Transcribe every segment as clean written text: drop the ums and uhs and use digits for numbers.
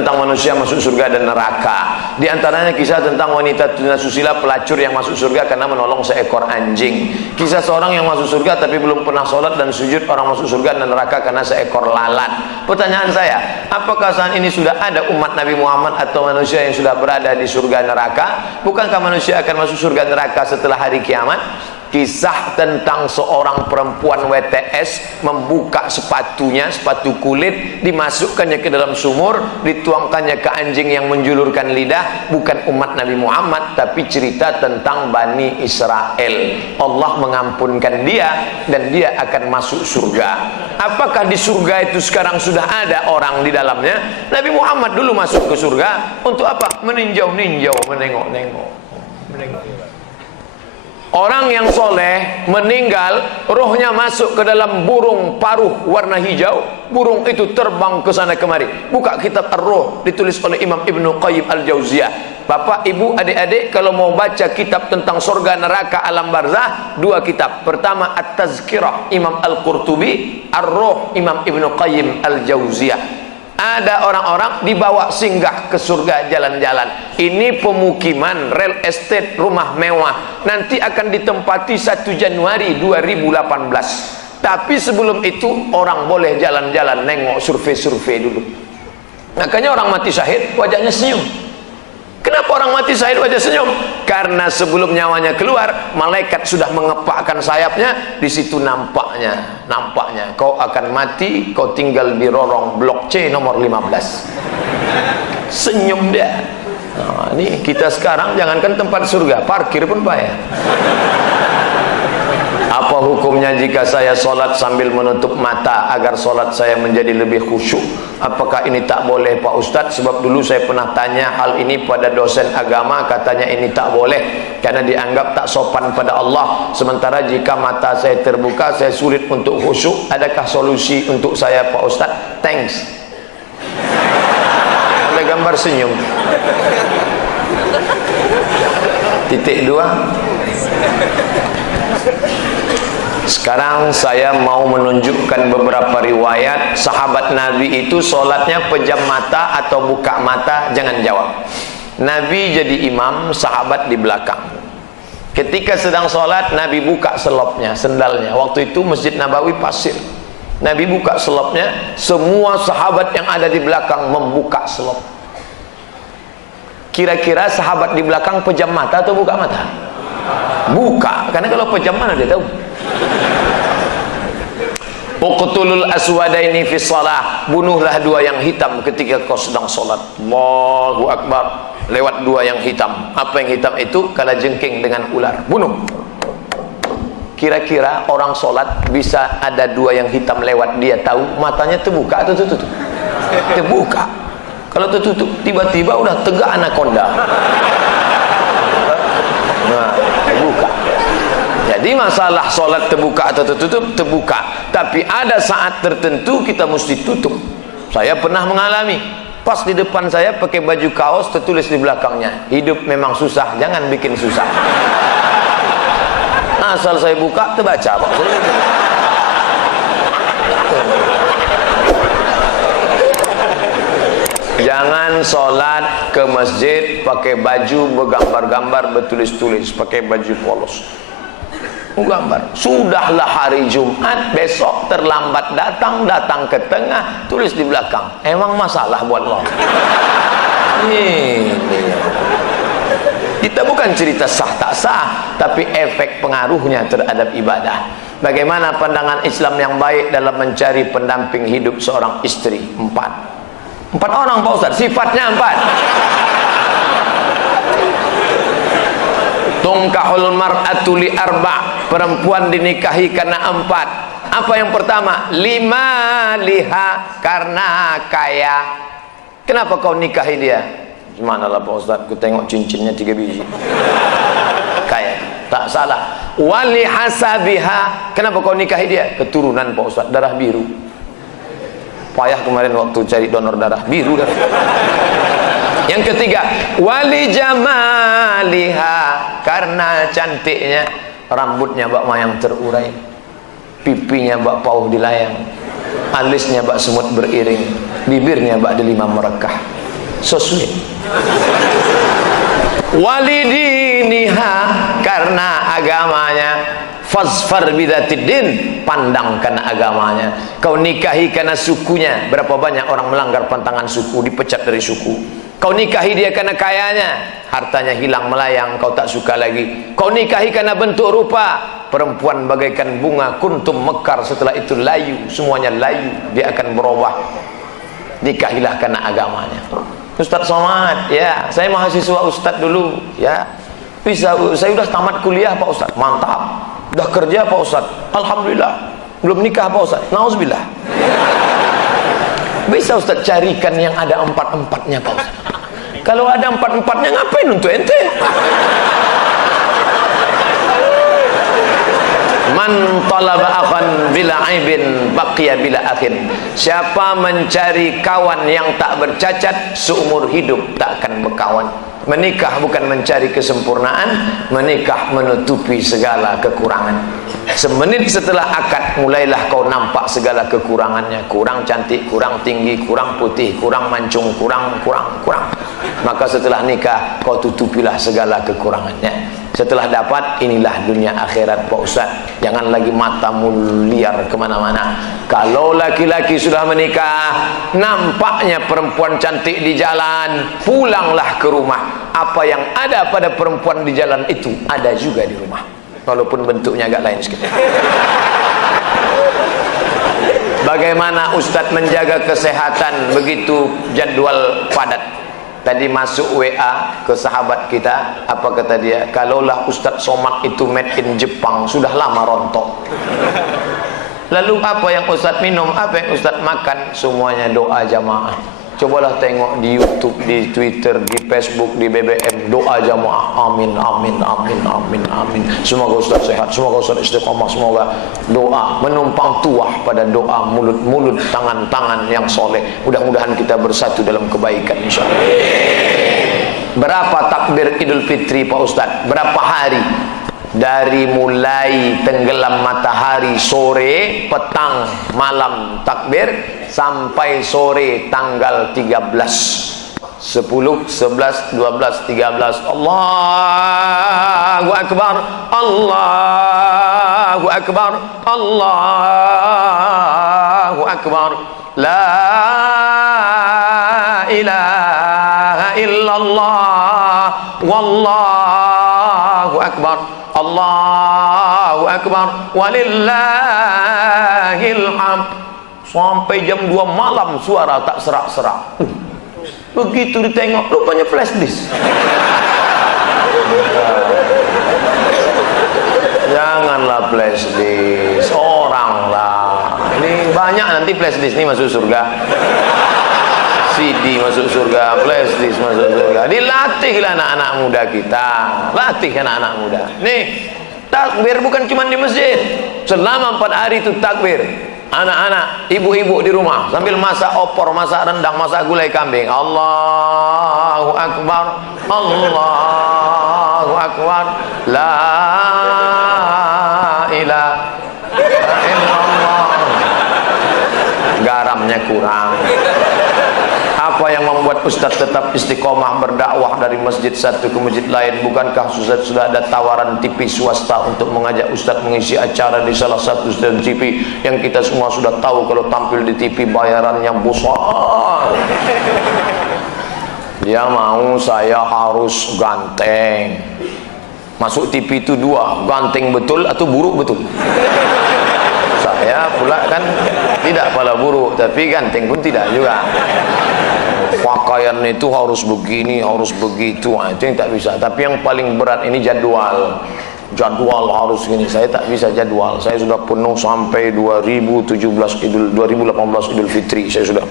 tentang manusia masuk surga dan neraka. Di antaranya kisah tentang wanita tunasusila pelacur yang masuk surga karena menolong seekor anjing. Kisah seorang yang masuk surga tapi belum pernah sholat dan sujud, orang masuk surga dan neraka karena seekor lalat. Pertanyaan saya, apakah saat ini sudah ada umat Nabi Muhammad atau manusia yang sudah berada di surga neraka? Bukankah manusia akan masuk surga neraka setelah hari kiamat? Kisah tentang seorang perempuan WTS membuka sepatunya, sepatu kulit, dimasukkannya ke dalam sumur, dituangkannya ke anjing yang menjulurkan lidah. Bukan umat Nabi Muhammad, tapi cerita tentang Bani Israel. Allah mengampunkan dia dan dia akan masuk surga. Apakah di surga itu sekarang sudah ada orang di dalamnya? Nabi Muhammad dulu masuk ke surga untuk apa? Meninjau-ninjau, menengok-nengok. Orang yang soleh meninggal, rohnya masuk ke dalam burung paruh warna hijau. Burung itu terbang ke sana kemari. Buka kitab Ar-Ruh, ditulis oleh Imam Ibnu Qayyim Al-Jauziyah. Bapak, ibu, adik-adik, kalau mau baca kitab tentang surga, neraka, alam barzah, dua kitab. Pertama At-Tazkirah Imam Al-Qurtubi, Ar-Ruh Imam Ibnu Qayyim Al-Jauziyah. Ada orang-orang dibawa singgah ke surga jalan-jalan. Ini pemukiman, real estate, rumah mewah. Nanti akan ditempati 1 Januari 2018. Tapi sebelum itu orang boleh jalan-jalan, nengok, survei-survei dulu. Makanya orang mati syahid wajahnya senyum. Kenapa orang mati syahid wajah senyum? Karena sebelum nyawanya keluar, malaikat sudah mengepakkan sayapnya. Di situ nampaknya kau akan mati, kau tinggal di lorong blok C nomor 15. Senyum dia. Nah, ini kita sekarang jangankan tempat surga, parkir pun payah. Apa hukumnya jika saya sholat sambil menutup mata agar sholat saya menjadi lebih khusyuk? Apakah ini tak boleh Pak Ustadz? Sebab dulu saya pernah tanya hal ini pada dosen agama, katanya ini tak boleh karena dianggap tak sopan pada Allah. Sementara jika mata saya terbuka, saya sulit untuk khusyuk. Adakah solusi untuk saya Pak Ustadz? Thanks. Ada gambar senyum. Titik 2. Sekarang saya mau menunjukkan beberapa riwayat sahabat Nabi itu sholatnya pejam mata atau buka mata. Jangan jawab. Nabi jadi imam, sahabat di belakang. Ketika sedang sholat, Nabi buka selopnya, sendalnya. Waktu itu Masjid Nabawi pasir. Nabi buka selopnya, semua sahabat yang ada di belakang membuka selop. Kira-kira sahabat di belakang pejam mata atau buka mata? Buka, karena kalau pejam mana dia tahu. Uqtulul aswadaini fi shalah, bunuhlah dua yang hitam ketika kau sedang salat. Allahu akbar. Lewat dua yang hitam. Apa yang hitam itu? Kalajengking dengan ular. Bunuh. Kira-kira orang salat bisa ada dua yang hitam lewat, dia tahu matanya terbuka atau tertutup? Terbuka. Kalau tertutup tiba-tiba udah tegak anaconda. Nah, terbuka. Jadi masalah solat terbuka atau tertutup, terbuka. Tapi ada saat tertentu kita mesti tutup. Saya pernah mengalami. Pas di depan saya pakai baju kaos, tertulis di belakangnya, hidup memang susah, jangan bikin susah. Asal saya buka, terbaca Pak. Jangan sholat ke masjid pakai baju bergambar-gambar, bertulis-tulis, pakai baju polos. Gambar. Sudahlah hari Jumat, besok terlambat datang ke tengah, tulis di belakang. Emang masalah buat lo? Ini. Kita bukan cerita sah tak sah, tapi efek pengaruhnya terhadap ibadah. Bagaimana pandangan Islam yang baik dalam mencari pendamping hidup seorang istri? 4 orang Pak Ustaz, sifatnya 4. Tungkahul mar'atu li arba', perempuan dinikahi karena 4. Apa yang pertama? 5 liha, karena kaya. Kenapa kau nikahi dia? Subhanallah Pak Ustaz, ku tengok cincinnya 3 biji. Kaya, tak salah. Wali hasabiha, kenapa kau nikahi dia? Keturunan Pak Ustaz, darah biru. Payah kemarin waktu cari donor darah biru dah. Yang ketiga, wali jamaliha, karena cantiknya. Rambutnya bak mayang terurai, pipinya bak pauh dilayang, alisnya bak semut beriring, bibirnya bak delima merekah. so sweet. Walidiniha, karena agamanya. Fazfar bidzatiddin, pandang karena agamanya. Kau nikahi karena sukunya. Berapa banyak orang melanggar pantangan suku, dipecat dari suku. Kau nikahi dia karena kayanya, hartanya hilang melayang, kau tak suka lagi. Kau nikahi karena bentuk rupa, perempuan bagaikan bunga, kuntum mekar, setelah itu layu, semuanya layu, dia akan berubah. Nikahilah karena agamanya. Ustaz Somad, ya, saya mahasiswa Ustaz dulu, ya. Bisa, saya sudah tamat kuliah Pak Ustaz. Mantap. Udah kerja Pak Ustaz? Alhamdulillah. Belum nikah Pak Ustaz? Nauzubillah. Bisa Ustaz carikan yang ada 4-4-nya Pak Ustaz? Kalau ada 4-4-nya ngapain untuk ente? Man talaba akhan bila aibin baqiya bila akhin. Siapa mencari kawan yang tak bercacat, seumur hidup tak akan berkawan. Menikah bukan mencari kesempurnaan, menikah menutupi segala kekurangan. Semenit setelah akad, mulailah kau nampak segala kekurangannya. Kurang cantik, kurang tinggi, kurang putih, kurang mancung, kurang. Maka setelah nikah, kau tutupilah segala kekurangannya. Setelah dapat, inilah dunia akhirat Pak Ustaz. Jangan lagi matamu liar kemana-mana. Kalau laki-laki sudah menikah, nampaknya perempuan cantik di jalan, pulanglah ke rumah. Apa yang ada pada perempuan di jalan itu, ada juga di rumah, walaupun bentuknya agak lain sedikit. Bagaimana Ustadz menjaga kesehatan begitu jadwal padat? Tadi masuk WA ke sahabat kita, apa kata dia? Kalaulah Ustadz Somad itu made in Jepang, sudah lama rontok. Lalu apa yang Ustadz minum, apa yang Ustadz makan? Semuanya doa jamaah. Cobalah tengok di YouTube, di Twitter, di Facebook, di BBM, doa jamaah. Amin, amin, amin, amin, amin. Semoga Ustaz sehat, semoga Ustaz istiqamah, semoga doa menumpang tuah pada doa, mulut-mulut, tangan-tangan yang soleh. Mudah-mudahan kita bersatu dalam kebaikan insyaallah. Berapa takbir Idul Fitri Pak Ustaz? Berapa hari? Dari mulai tenggelam matahari sore, petang, malam takbir, sampai sore tanggal 13, 10, 11, 12, 13. Allahu Akbar, Allahu Akbar, Allahu Akbar. La ilaha illallah, wallahu akbar, Allahu akbar, walillahil hamd. Sampai jam 2 malam suara tak serak-serak. Begitu ditengok, rupanya flash disk. Janganlah flash disk, orang lah. Ini banyak nanti flash disk ini masuk surga. CD masuk surga, flash disk masuk surga. Dilatihlah anak-anak muda kita. Latih anak-anak muda. Nih, takbir bukan cuma di masjid. Selama 4 hari itu takbir. Anak-anak, ibu-ibu di rumah sambil masak opor, masak rendang, masak gulai kambing. Allahu Akbar, Allahu Akbar, la ilaha illallah. Garamnya kurang. Apa yang membuat Ustaz tetap istiqomah berdakwah dari masjid satu ke masjid lain? Bukankah Ustaz sudah ada tawaran TV swasta untuk mengajak Ustaz mengisi acara di salah satu stasiun TV yang kita semua sudah tahu kalau tampil di TV bayarannya besar. Dia mau saya harus ganteng. Masuk TV itu 2, ganteng betul atau buruk betul. Saya pula kan tidak pala buruk, tapi ganteng pun tidak juga. Pakaian itu harus begini, harus begitu, itu yang tak bisa. Tapi yang paling berat ini jadwal harus gini. Saya tak bisa jadwal. Saya sudah penuh sampai 2018 Idul Fitri. Saya sudah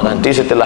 nanti setelah